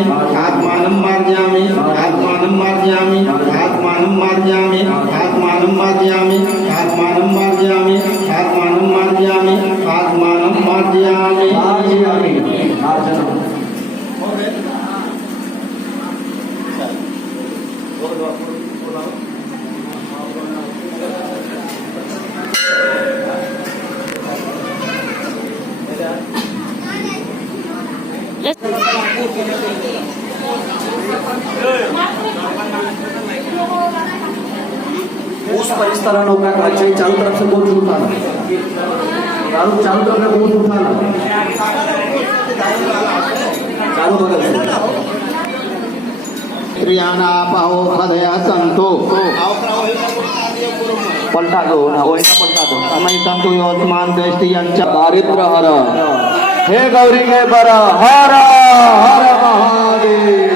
आत्मानं मार्जयामि आत्मानं मार्जयामि आत्मानं मार्जयामि आत्मानं मार्जयामि आत्मानं मार्जयामि आत्मानं मार्जयामि आत्मानं मार्जयामि उस परिस्तरण होगा चाहिए चारों तरफ से गोद उठाना चारों तरफ से गोद उठाना चारों बगल से क्रियाना पाहो खदया संतो पलटा दो ना वो इतना पलटा दो अमय संतो योस्मान दृष्टि अंच दारिद्र हर हे गौरी हे बर हर हर महादेव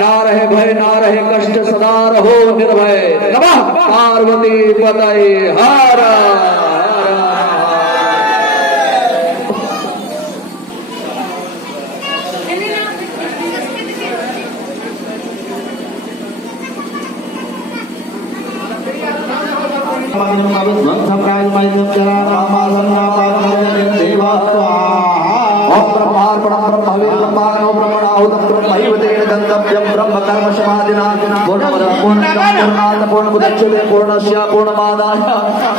ना रहे भय ना रहे कष्ट सदा रहो निर्भय नमः पार्वती पतये हर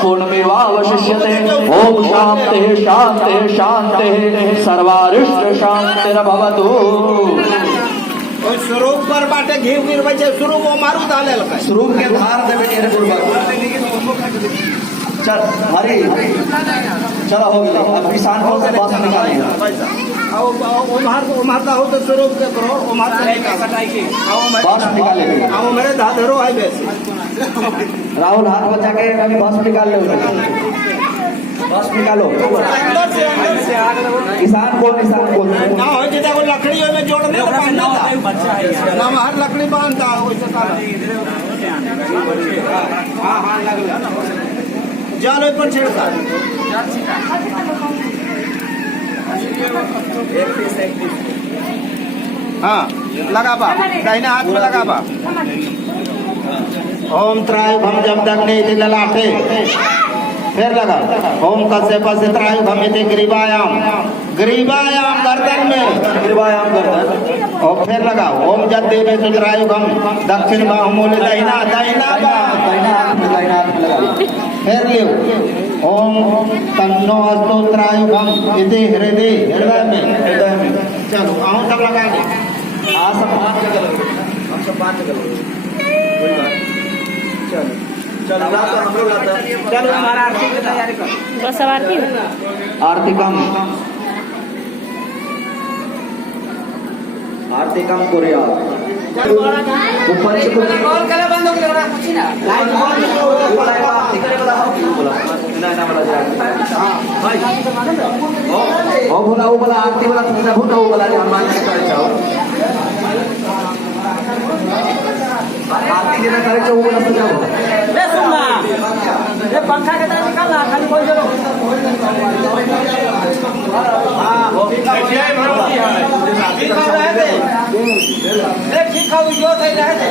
पूर्णमेवावशिष्यते ओम शांति शांति शांति सर्वारिष्ट शांतिर्भवतु स्वरूप पर बाटे घीव गिरवायचे स्वरूप मारू झालेलं काय स्वरूप के धार दे बेटे चल हरी चलो हो गया अब किसान को से बात निकालेंगे मारता हो तो स्वरूप के करो वो मारता नहीं कटाई के बात निकालेंगे आओ मेरे दादरो है वैसे राहुल हाथ बचा के अभी बस निकाल लो बस निकालो किसान को ना हो जितना को लकड़ी में जोड़ने को बांधना ना हर लकड़ी बांधता वैसे हाँ हाँ लग जालो पर छेड़ता हाँ लगा बा दाहिने हाथ में लगा बा ओम त्रायुभम जब तक नहीं ललाटे फिर लगा ओम कस्य पस्य त्रायुभम इति ग्रीवायाम ग्रीवायाम गर्दन में ग्रीवायाम गर्दन और फिर लगा ओम जब देवे त्रायुभम दक्षिण बाहुमूल दाहिना दाहिना फिर लियो ओम तन्नो अस्तु त्रायुभम इति हृदय में चलो आओ सब लगा दे सब पाँच करो चलो चलो चलो हमारा आरती की तैयारी करो बस अब आरती आरती कम कोरिया ऊपर से कुछ कॉल कला बंद हो गया ना लाइन आरती करे वाला हो ना ना वाला हां भाई ओ बोला वो वाला आरती वाला तुमने भूत वो वाला हम मान के कर जाओ आरती देना करे तो वो वाला सजाओ ले सुनना ये पंखा के तरह निकाल ला खाली कोई जरो हां वो भी जय भगवान ठीक हो रहे थे देख ठीक हो जो थे रहे थे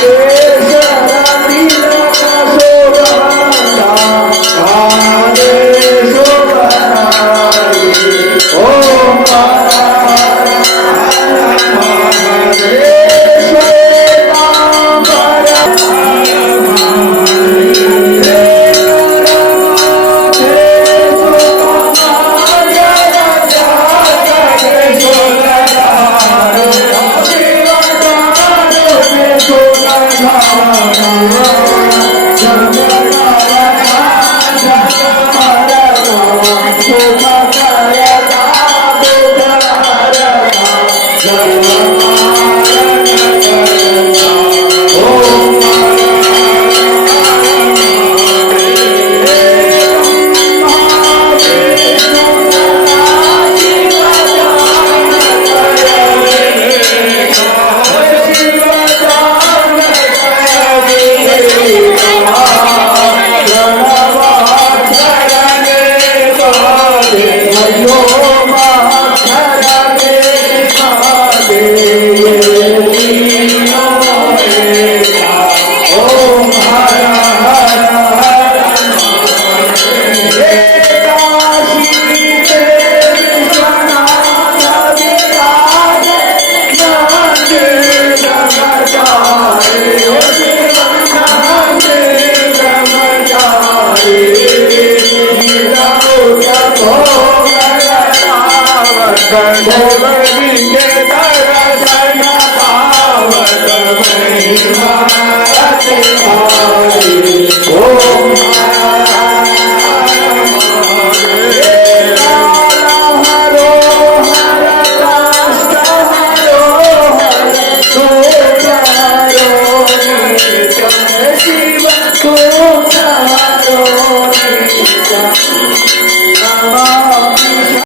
Yes. Shiva